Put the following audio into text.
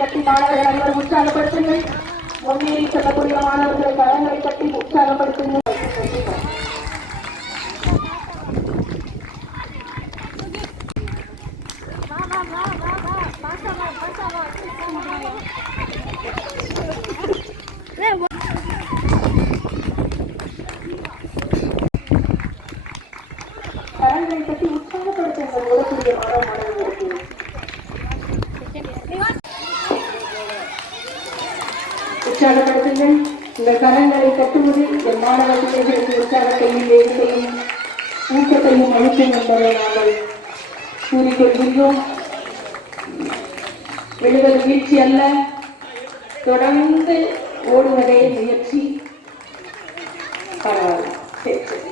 கட்டி மாணவர்கள் அனைவரும் உற்சாகப்படுத்துங்கள். முன்னேறி செல்லக்கூடிய மாணவர்களை கரங்களை கட்டி உற்சாகப்படுத்துங்கள். கரங்களை கட்டி உற்சாகப்படுத்துங்கள். ஓடக்கூடிய மாணவர்களுக்கு உற்சாகப்படுத்துங்கள். இந்த கரங்களை கட்டுவது என் மாணவ பிள்ளைகளுக்கு உற்சாகத்தையும் வேகத்தையும் ஊக்கத்தையும் அளிக்கும் என்பதை நாங்கள் கூறிக்கொள்கின்றோம். விழுவது வீழ்ச்சி அல்ல, தொடர்ந்து ஓடுவதே முயற்சி. பரவாயில்ல. சரி சரி.